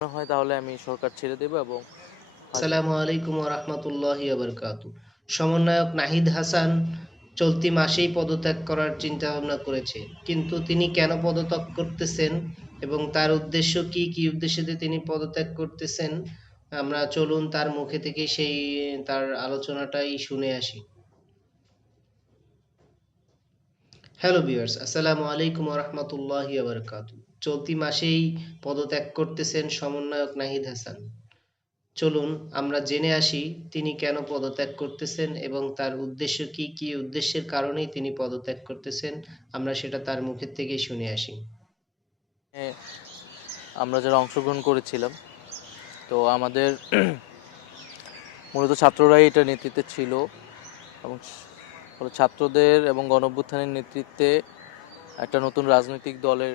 হয় তাহলে আমি সরকার ছেড়ে দেব এবং আসসালামু আলাইকুম ওয়া রাহমাতুল্লাহি ওয়া বারাকাতুহু। সমন্বয়ক নাহিদ হাসান চলতি মাসেই পদত্যাগ করার চিন্তা ভাবনা করেছে, কিন্তু তিনি কেন পদত্যাগ করতেছেন এবং তার উদ্দেশ্য কি উদ্দেশ্যে তিনি পদত্যাগ করতেছেন, আমরা চলুন তার মুখে থেকে সেই তার আলোচনাটাই শুনে আসি। হ্যালো ভিউয়ার্স, আসসালামু আলাইকুম ওয়া রাহমাতুল্লাহি ওয়া বারাকাতুহু। চলতি মাসেই পদত্যাগ করতেছেন সমন্বয়ক নাহিদ হাসান। চলুন আমরা জেনে আসি তিনি কেন পদত্যাগ করতেছেন এবং তার উদ্দেশ্য কি উদ্দেশ্যের কারণেই তিনি পদত্যাগ করতেছেন, আমরা সেটা তার মুখের থেকেই শুনে আসি। আমরা যারা অংশগ্রহণ করেছিলাম, তো আমাদের মূলত ছাত্ররাই এটা নেতৃত্বে ছিল এবং ফলে ছাত্রদের এবং গণঅভ্যুত্থানের নেতৃত্বে একটা নতুন রাজনৈতিক দলের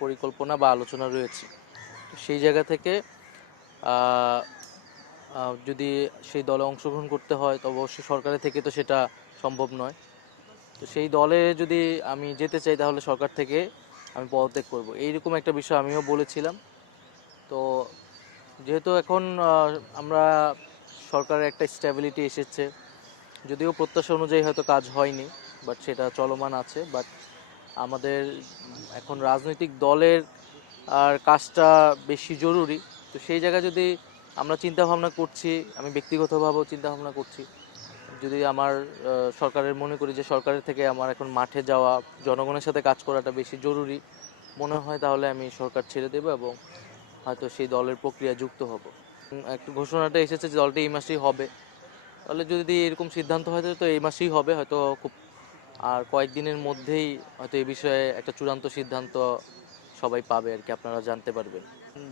পরিকল্পনা বা আলোচনা রয়েছে। তো সেই জায়গা থেকে যদি সেই দলে অংশগ্রহণ করতে হয় তো অবশ্যই সরকারের থেকে তো সেটা সম্ভব নয়। তো সেই দলে যদি আমি যেতে চাই তাহলে সরকার থেকে আমি পদত্যাগ করব, এইরকম একটা বিষয় আমিও বলেছিলাম। তো যেহেতু এখন আমরা সরকারের একটা স্ট্যাবিলিটি এসেছে, যদিও প্রত্যাশা অনুযায়ী হয়তো কাজ হয়নি, বাট সেটা চলমান আছে। বাট আমাদের এখন রাজনৈতিক দলের আর কাজটা বেশি জরুরি। তো সেই জায়গায় যদি আমরা চিন্তা ভাবনা করছি, আমি ব্যক্তিগতভাবেও চিন্তা ভাবনা করছি, যদি আমার সরকারের মনে করি যে সরকারের থেকে আমার এখন মাঠে যাওয়া, জনগণের সাথে কাজ করাটা বেশি জরুরি মনে হয়, তাহলে আমি সরকার ছেড়ে দেবো এবং হয়তো সেই দলের প্রক্রিয়া যুক্ত হব। একটু ঘোষণাটা এসেছে যে দলটি এই মাসেই হবে, তাহলে যদি এরকম সিদ্ধান্ত হয় তো এই মাসেই হবে হয়তো, খুব আর কয়েকদিনের মধ্যেই হয়তো এই বিষয়ে একটা চূড়ান্ত সিদ্ধান্ত সবাই পাবে আর কি, আপনারা জানতে পারবেন।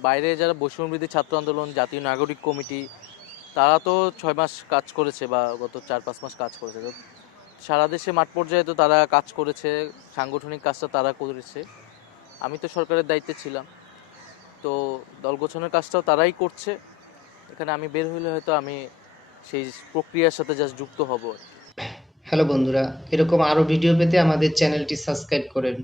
বাইরে যারা বৈষম্যবিরোধী ছাত্র আন্দোলন, জাতীয় নাগরিক কমিটি, তারা তো 6 মাস কাজ করেছে বা গত 4-5 মাস কাজ করেছে। তো সারা দেশে মাঠ পর্যায়ে তো তারা কাজ করেছে, সাংগঠনিক কাজটা তারা করেছে। আমি তো সরকারের দায়িত্বে ছিলাম, তো দল গোছানোর কাজটাও তারাই করছে। এখানে আমি বের হইলে হয়তো আমি সেই প্রক্রিয়ার সাথে জাস্ট যুক্ত হব। হ্যালো বন্ধুরা, এরকম আরো ভিডিও পেতে আমাদের চ্যানেলটি সাবস্ক্রাইব করেন।